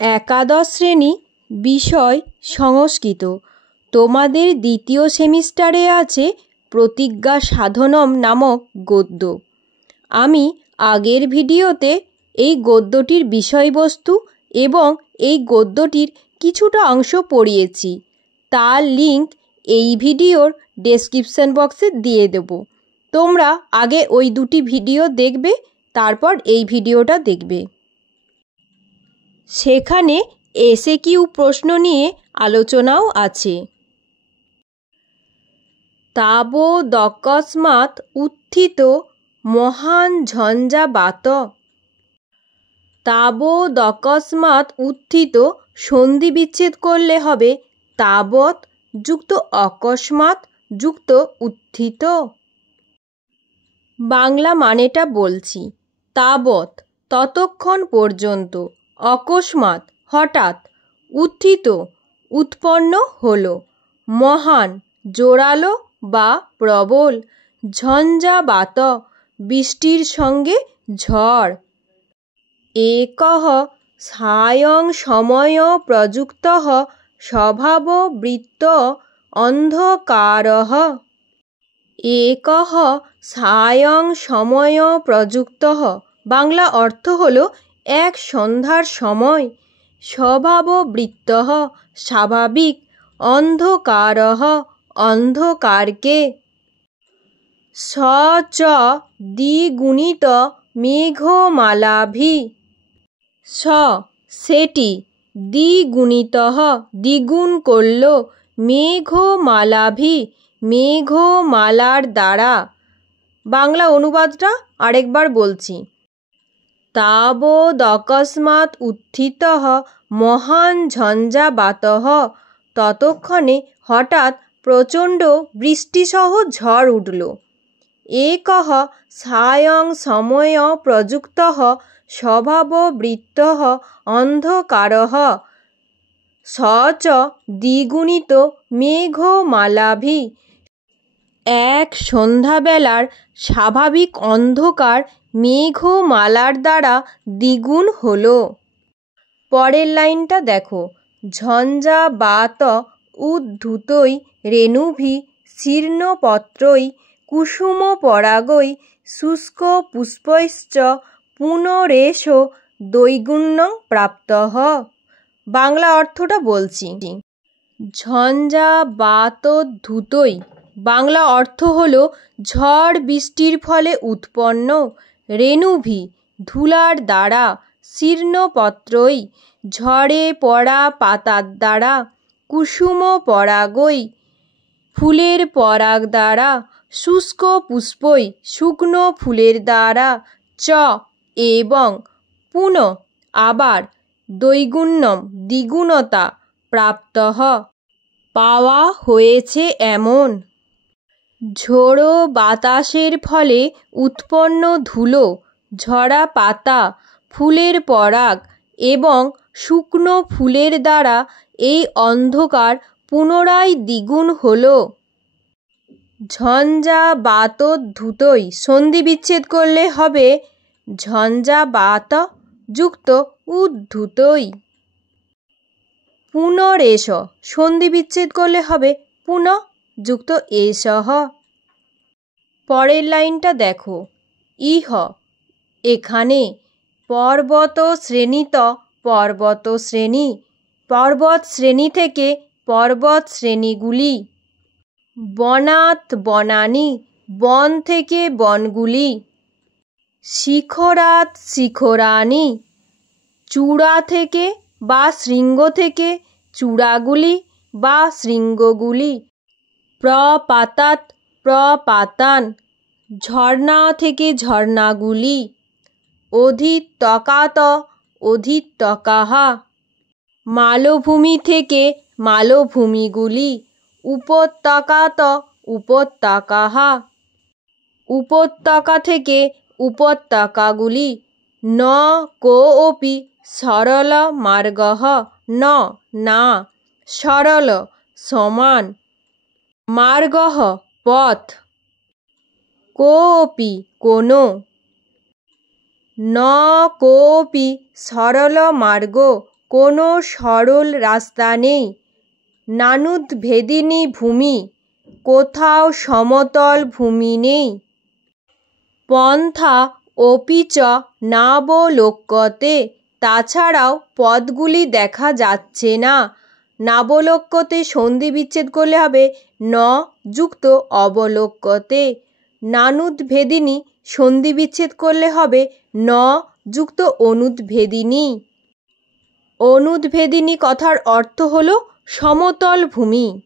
একাদশ শ্রেণী, বিষয় সংস্কৃত। তোমাদের দ্বিতীয় সেমিস্টারে আছে প্রতিজ্ঞা সাধনম নামক গদ্য। আমি আগের ভিডিওতে এই গদ্যটির বিষয়বস্তু এবং এই গদ্যটির কিছুটা অংশ পড়িয়েছি। তার লিঙ্ক এই ভিডিওর ডেসক্রিপশন বক্সে দিয়ে দেব। তোমরা আগে ওই দুটি ভিডিও দেখবে, তারপর এই ভিডিওটা দেখবে। সেখানে এসএকিউ প্রশ্ন নিয়ে আলোচনাও আছে। তাবদকস্মাৎ উত্থিত মহান ঝঞ্ঝাবাত। তাবদকস্মাৎ উত্থিত সন্ধি বিচ্ছেদ করলে হবে তাবৎ যুক্ত অকস্মাৎ যুক্ত উত্থিত। বাংলা মানেটা বলছি। তাবৎ ততক্ষণ পর্যন্ত, অকস্মাৎ হঠাৎ, উত্থিত উৎপন্ন হলো, মহান জোরালো বা প্রবল, ঝঞ্ঝাবাত বৃষ্টির সঙ্গে ঝড়। একঃ সায়ং সময় প্রযুক্তঃ স্বভাববৃত্ত অন্ধকারঃ। একঃ সায়ং সময় প্রযুক্তঃ বাংলা অর্থ হলো এক সন্ধ্যার সময়, স্বভাববৃত্তঃ স্বাভাবিক, অন্ধকারঃ অন্ধকারকে। স চ দ্বিগুণিত মেঘমালাভি। স সেটি, দ্বিগুণিতঃ দ্বিগুণ করল, মেঘমালাভি মেঘমালার দ্বারা। বাংলা অনুবাদটা আরেকবার বলছি। তাবদকস্মাৎ উত্থিতঃ মহান ঝঞ্ঝাবাতঃ ততক্ষণে হঠাৎ প্রচণ্ড বৃষ্টিসহ ঝড় উঠল। একঃ সায়ং সময় প্রযুক্তঃ স্বভাববৃত্তঃ অন্ধকারঃ। স চ দ্বিগুণিত মেঘমালাভি এক সন্ধ্যাবেলার স্বাভাবিক অন্ধকার মেঘমালার দ্বারা দ্বিগুণ হল। পরের লাইনটা দেখো। ঝঞ্ঝাবাত উদ্ধূতৈ রেণুভি শীর্ণপত্রৈ কুসুমপরাগৈ শুষ্কপুষ্পৈশ্চ পুনরেষ দৈগুণ্যং প্রাপ্তঃ। বাংলা অর্থটা বলছি। ঝঞ্ঝাবাতোদ্ধূতৈ বাংলা অর্থ হলো ঝড় বৃষ্টির ফলে উৎপন্ন, রেণুভি ধুলার দ্বারা, শীর্ণপত্রৈ ঝরে পড়া পাতার দ্বারা, কুসুমপরাগৈ ফুলের পরাগ দ্বারা, শুষ্কপুষ্পৈ শুকনো ফুলের দ্বারা, চ এবং, পুন আবার, দৈগুণ্যম দ্বিগুণতা, প্রাপ্তঃ পাওয়া হয়েছে এমন। ঝোড়ো বাতাসের ফলে উৎপন্ন ধুলো, ঝরা পাতা, ফুলের পরাগ এবং শুকনো ফুলের দ্বারা এই অন্ধকার পুনরায় দ্বিগুণ হল। ঝঞ্ঝাবাতোদ্ধূতৈ সন্ধি বিচ্ছেদ করলে হবে ঝঞ্ঝাবাত যুক্ত উদ্ধূতৈ। পুনরেষ সন্ধি বিচ্ছেদ করলে হবে পুন যুক্ত এষঃ। পরের লাইনটা দেখো। ইহ এখানে, পর্বত শ্রেণীত পর্বত শ্রেণী, পর্বত শ্রেণী থেকে পর্বত শ্রেণীগুলি, বনাৎ বনানি বন থেকে বনগুলি, শিখরাৎ শিখরাণি চূড়া থেকে বা শৃঙ্গ থেকে চূড়াগুলি বা শৃঙ্গগুলি, প্রপাতাৎ প্রপাতান ঝর্ণা থেকে ঝর্ণাগুলি, অধিত্যকাৎ অধিত্যকাঃ মালভূমি থেকে মালভূমিগুলি, উপত্যকাৎ উপত্যকাঃ উপত্যকা থেকে উপত্যকাগুলি, ন কোऽপি সরলমার্গঃ ন না, সরল সমান, মার্গঃ পথ, কোऽপি কোনো, ন কোऽপি সরলমার্গ কোনো সরল রাস্তা নেই। নানুদ্ভেদিনী ভূমি, কোথাও সমতল ভূমি নেই। পন্থা অপি চ নাবলোক্যতে, তাছাড়াও পদগুলি দেখা যাচ্ছে না। নাবলোক্যতে সন্ধি বিচ্ছেদ করলে হবে ন যুক্ত অবলোক্যতে। নানুদ্ভেদিনী সন্ধি বিচ্ছেদ করলে হবে ন যুক্ত অনুদ্ভেদিনী। অনুদ্ভেদিনী কথার অর্থ হলো সমতল ভূমি।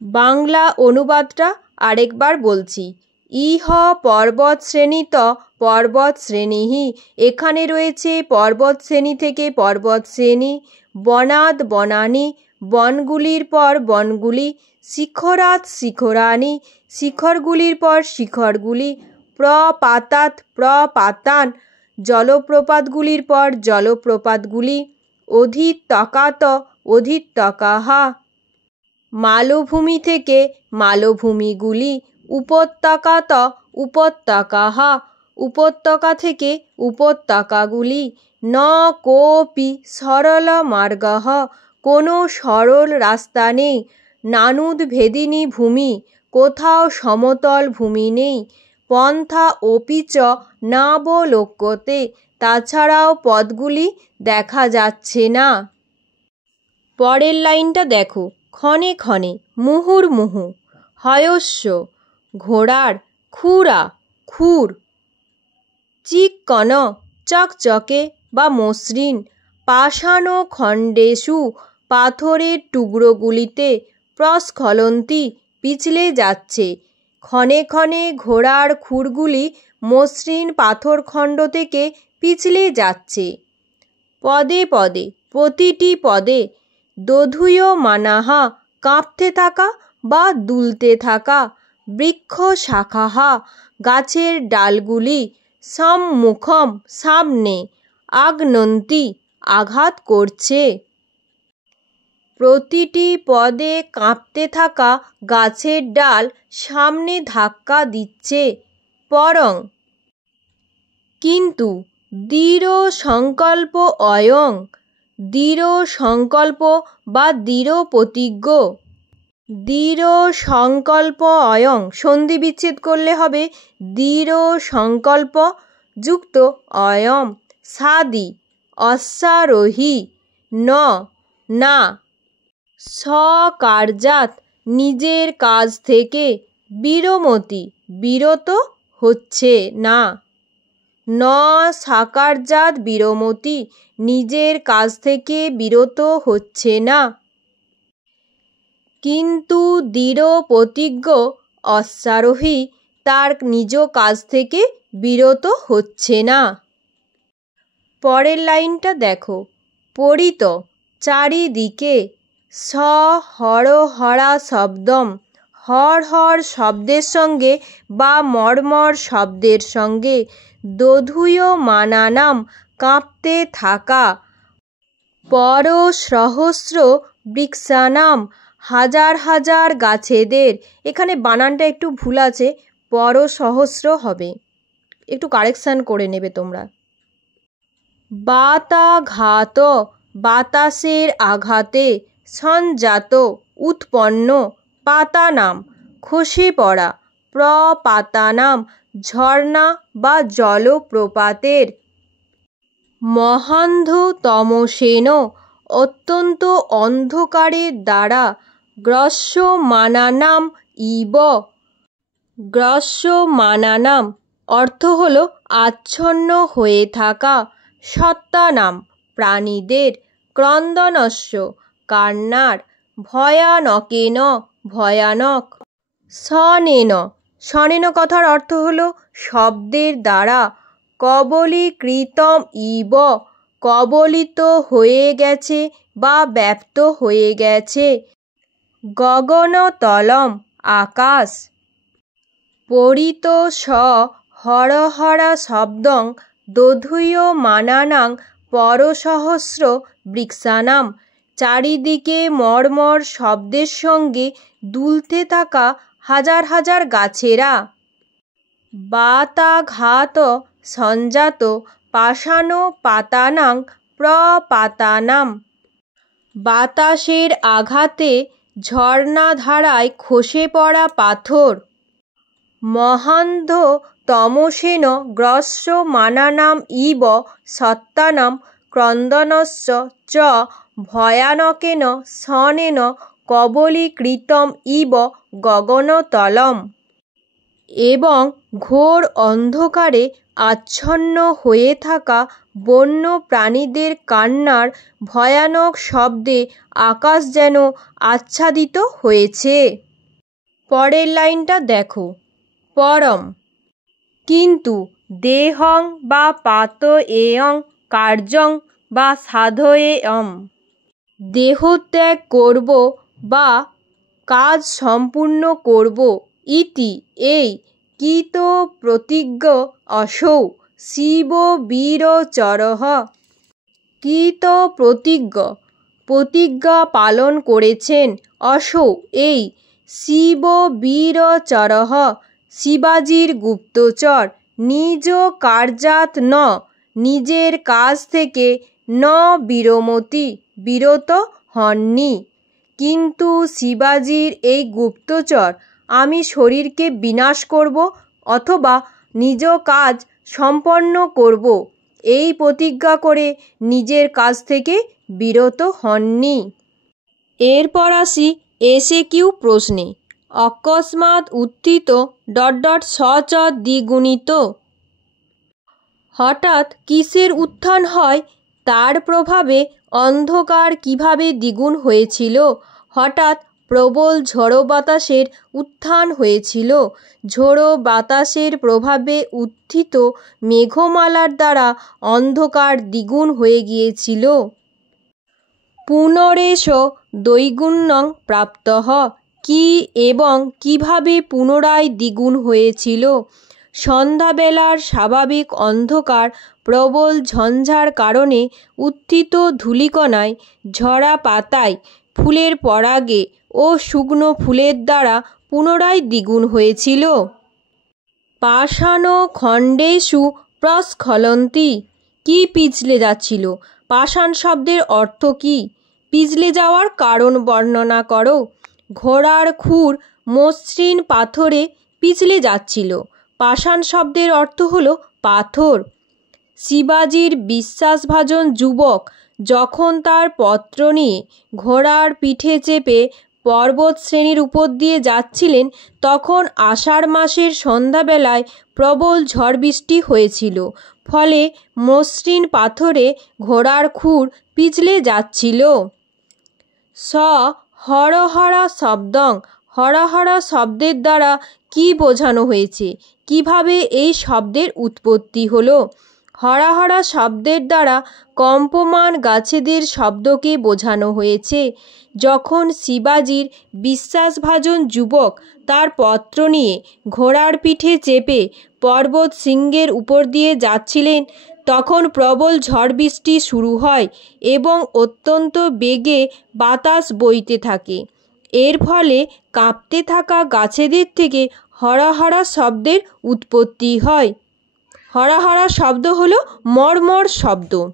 বাংলা অনুবাদটা আরেকবার বলছি। ইহ পর্বতশ্রেণীত পর্বতশ্রেণীহি, এখানে রয়েছে পর্বতশ্রেণী থেকে পর্বতশ্রেণী। বনাদ বনানি, বনগুলির পর বনগুলি। শিখরাৎ শিখরানি, শিখরগুলির পর শিখরগুলি। প্রপাতাৎ প্রপাতান, জলপ্রপাতগুলির পর জলপ্রপাতগুলি। অধিত্যকাত অধিত্যকাহা, মালভূমি থেকে মালভূমিগুলি। উপত্যকাত উপত্যকাহা, উপত্যকা থেকে উপত্যকাগুলি। ন কোপি সরলমার্গঃ, কোনো সরল রাস্তা নেই। নানুদ্ভেদিনী ভূমি, কোথাও সমতল ভূমি নেই। পন্থা অপি চ নাবলোক্যতে, তাছাড়াও পথগুলি দেখা যাচ্ছে না। পরের লাইনটা দেখো। ক্ষণে ক্ষণে, মুহুর্মুহু। হয়স্য, ঘোড়ার। ক্ষুরা, ক্ষুর। চিক্কণ, চকচকে বা মসৃণ। পাষাণ খণ্ডেষু, পাথরের টুকরোগুলিতে। প্রস্খলন্তি, পিছলে যাচ্ছে। ক্ষণে ক্ষণে ঘোড়ার খুরগুলি মসৃণ পাথরখণ্ড থেকে পিছলে যাচ্ছে। পদে পদে, প্রতিটি পদে। দোধূয়মানাহা, কাঁপতে থাকা বা দুলতে থাকা। বৃক্ষ শাখাহা, গাছের ডালগুলি। সম্মুখম, সামনে। আঘ্নন্তি, আঘাত করছে। প্রতিটি পদে কাঁপতে থাকা গাছের ডাল সামনে ধাক্কা দিচ্ছে। পরং, কিন্তু। দৃঢ় সংকল্প অয়ং, দৃঢ় সংকল্প বা দৃঢ় প্রতিজ্ঞ। দৃঢ় সংকল্প অয়ং সন্ধি বিচ্ছেদ করলে হবে দৃঢ় সংকল্প যুক্ত অয়ম। সাদি, অশ্বারোহী। ন, না। স্বকার্যাৎ, নিজের কাজ থেকে। বিরমতি, বিরত হচ্ছে না। ন সাকার্যাৎ বিরমতি, নিজের কাজ থেকে বিরত হচ্ছে না। কিন্তু দৃঢ় প্রতিজ্ঞ অশ্বারোহী তার নিজ কাজ থেকে বিরত হচ্ছে না। পরের লাইনটা দেখো। পরিত, চারিদিকে। স হরহরা শব্দম, হর হর শব্দের সঙ্গে বা মর্মর শব্দের সঙ্গে। দোধূয়মানানাম, কাঁপতে থাকা। পরসহস্র বৃক্ষানাম, হাজার হাজার গাছেদের। এখানে বানানটা একটু ভুল আছে, পরসহস্র হবে, একটু কারেকশান করে নেবে তোমরা। বাতাঘাত, বাতাসের আঘাতে। সঞ্জাত, উৎপন্ন। পাতানাম, খসে পড়া। প্রপাতানাম, ঝর্ণা বা জলপ্রপাতের। মহান্ধতমসেন, অত্যন্ত অন্ধকারের দ্বারা। গ্রস্যমানানাম ইব, গ্রস্যমানানাম অর্থ হলো আচ্ছন্ন হয়ে থাকা। সত্তানাম, প্রাণীদের। ক্রন্দনস্য, কান্নার। ভয়ানকেন, ভয়ানক। সনেন, সনেন কথার অর্থ হলো শব্দের দ্বারা। কবলীকৃতম ইব, কবলিত হয়ে গেছে বা ব্যাপ্ত হয়ে গেছে। গগনতলম, আকাশ। পরিত স হরহরা শব্দং দোধূয়মানানাং পরসহস্র বৃক্ষানাম, চারিদিকে মর্মর শব্দের সঙ্গে দুলতে থাকা হাজার হাজার গাছেরা। বাতাঘাত সঞ্জাত পাষাণ পাতানাং প্রপাতানাম। বাতাসের আঘাতে ঝর্ণাধারায় খসে পড়া পাথর। মহান্ধ তমসেন গ্রস্যমানানাম ইব সত্তানাম ক্রন্দনস্য চ ভয়ানকেন শনেন কবলীকৃতম ইব গগনতলম। এবং ঘোর অন্ধকারে আচ্ছন্ন হয়ে থাকা বন্য প্রাণীদের কান্নার ভয়ানক শব্দে আকাশ যেন আচ্ছাদিত হয়েছে। পরের লাইনটা দেখো। পরম কিন্তু দেহং বা পাতয়েয়ং কার্যং বা সাধয়েয়ম। দেহত্যাগ করব বা কাজ সম্পূর্ণ করব ইতি এই কীত প্রতিজ্ঞ অসৌ শিববীরচরঃ। কীত প্রতিজ্ঞা পালন করেছেন অসৌ এই শিববীরচরঃ শিবাজির গুপ্তচর। নিজ কার্যাৎ ন নিজের কাজ থেকে ন বিরমতি বিরত হননি। কিন্তু শিবাজির এই গুপ্তচর আমি শরীরকে বিনাশ করব অথবা নিজ কাজ সম্পন্ন করব এই প্রতিজ্ঞা করে নিজের কাজ থেকে বিরত হননি। এরপর আসি এসএকিউ প্রশ্নে। অকস্মাৎ উত্থিত ... স চ দ্বিগুণিত। হঠাৎ কিসের উত্থান হয়? তার প্রভাবে অন্ধকার কিভাবে দ্বিগুণ হয়েছিল? হঠাৎ প্রবল ঝোড়ো বাতাসের উত্থান হয়েছিল। ঝোড়ো বাতাসের প্রভাবে উত্থিত মেঘমালার দ্বারা অন্ধকার দ্বিগুণ হয়ে গিয়েছিল। পুনরেষ দ্বৈগুণ্যং প্রাপ্তঃ। কি এবং কিভাবে পুনরায় দ্বিগুণ হয়েছিল? সন্ধ্যাবেলার স্বাভাবিক অন্ধকার প্রবল ঝঞ্ঝার কারণে উত্থিত ধূলিকণায়, ঝরা পাতায়, ফুলের পরাগে ও শুকনো ফুলের দ্বারা পুনরায় দ্বিগুণ হয়েছিল। পাষাণখণ্ডেষু প্রস্খলন্তি। কি পিছলে যাচ্ছিল? পাষাণ শব্দের অর্থ কি? পিছলে যাওয়ার কারণ বর্ণনা করো। ঘোড়ার খুর মসৃণ পাথরে পিছলে যাচ্ছিল। পাষাণ শব্দের অর্থ হলো পাথর। শিবাজির বিশ্বাসভাজন যুবক যখন তার পত্র নিয়ে ঘোড়ার পিঠে চেপে পর্বতশ্রেণীর উপর দিয়ে যাচ্ছিলেন তখন আষাঢ় মাসের সন্ধ্যাবেলায় প্রবল ঝড় বৃষ্টি হয়েছিল। ফলে মসৃণ পাথরে ঘোড়ার খুর পিছলে যাচ্ছিল। স হরহরা শব্দং। হরহরা শব্দের দ্বারা কি বোঝানো হয়েছে? কিভাবে এই শব্দের উৎপত্তি হলো? হরাহরা শব্দের দ্বারা কম্পমান গাছেদের শব্দকে বোঝানো হয়েছে। যখন শিবাজির বিশ্বাসভাজন যুবক তার পত্র নিয়ে ঘোড়ার পিঠে চেপে পর্বত শৃঙ্গের উপর দিয়ে যাচ্ছিলেন তখন প্রবল ঝড় বৃষ্টি শুরু হয় এবং অত্যন্ত বেগে বাতাস বইতে থাকে। এর ফলে কাঁপতে থাকা গাছেদের থেকে হরাহরা শব্দের উৎপত্তি হয়। হরাহরা শব্দ হলো মর্মর শব্দ।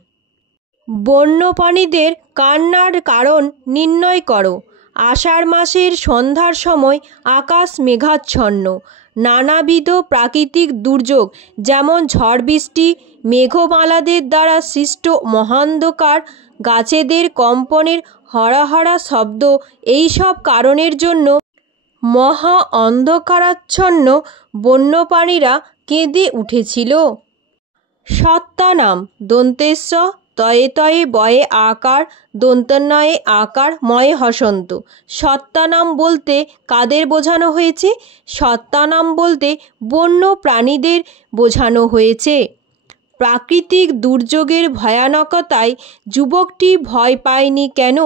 বন্যপ্রাণীদের কান্নার কারণ নির্ণয় করো। আষাঢ় মাসের সন্ধ্যার সময় আকাশ মেঘাচ্ছন্ন। নানাবিধ প্রাকৃতিক দুর্যোগ যেমন ঝড় বৃষ্টি, মেঘমালাদের দ্বারা সৃষ্ট মহান্ধকার, গাছেদের কম্পনের হরাহরা শব্দ এই সব কারণের জন্য মহা অন্ধকারাচ্ছন্ন বন্যপ্রাণীরা কেঁদে উঠেছিল। সত্তানাম দন্তেস্য তয়ে তয়ে বয়ে আকার দন্তন্বয়ে আকার ময়ে হসন্ত। সত্তানাম বলতে কাদের বোঝানো হয়েছে? সত্তানাম বলতে বন্য প্রাণীদের বোঝানো হয়েছে। প্রাকৃতিক দুর্যোগের ভয়ানকতায় যুবকটি ভয় পায়নি কেন?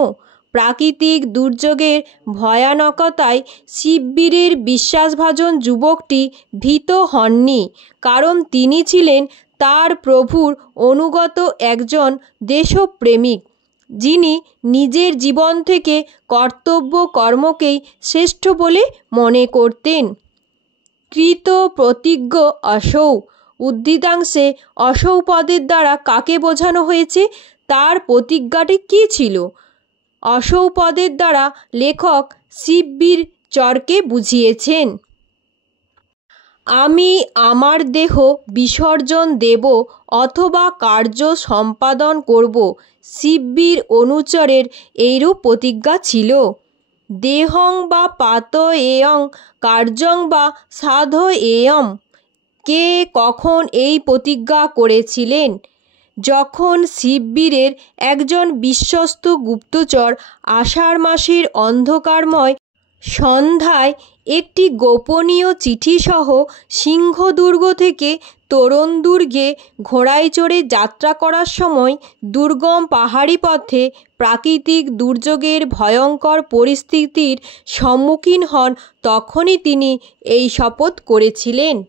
প্রাকৃতিক দুর্যোগের ভয়ানকতায় শিববীরের বিশ্বাসভাজন যুবকটি ভীত হননি, কারণ তিনি ছিলেন তার প্রভুর অনুগত একজন দেশপ্রেমিক, যিনি নিজের জীবন থেকে কর্তব্য কর্মকেই শ্রেষ্ঠ বলে মনে করতেন। কৃত প্রতিজ্ঞ অসৌ। উদ্ধৃতাংশে অসৌ পদের দ্বারা কাকে বোঝানো হয়েছে? তার প্রতিজ্ঞাটি কী ছিল? অসৌপদের দ্বারা লেখক শিববীর চরকে বুঝিয়েছেন। আমি আমার দেহ বিসর্জন দেব অথবা কার্য সম্পাদন করব। শিববীর অনুচরের এইরূপ প্রতিজ্ঞা ছিল। দেহং বা পাতয়েয়ং কার্যং বা সাধয়েয়ম। কে কখন এই প্রতিজ্ঞা করেছিলেন? যখন শিববীরের একজন বিশ্বস্ত গুপ্তচর আষাঢ় মাসের অন্ধকারময় সন্ধ্যায় একটি গোপনীয় চিঠিসহ সিংহদুর্গ থেকে তোরণদুর্গে ঘোড়ায় চড়ে যাত্রা করার সময় দুর্গম পাহাড়ি পথে প্রাকৃতিক দুর্যোগের ভয়ঙ্কর পরিস্থিতির সম্মুখীন হন, তখনই তিনি এই শপথ করেছিলেন।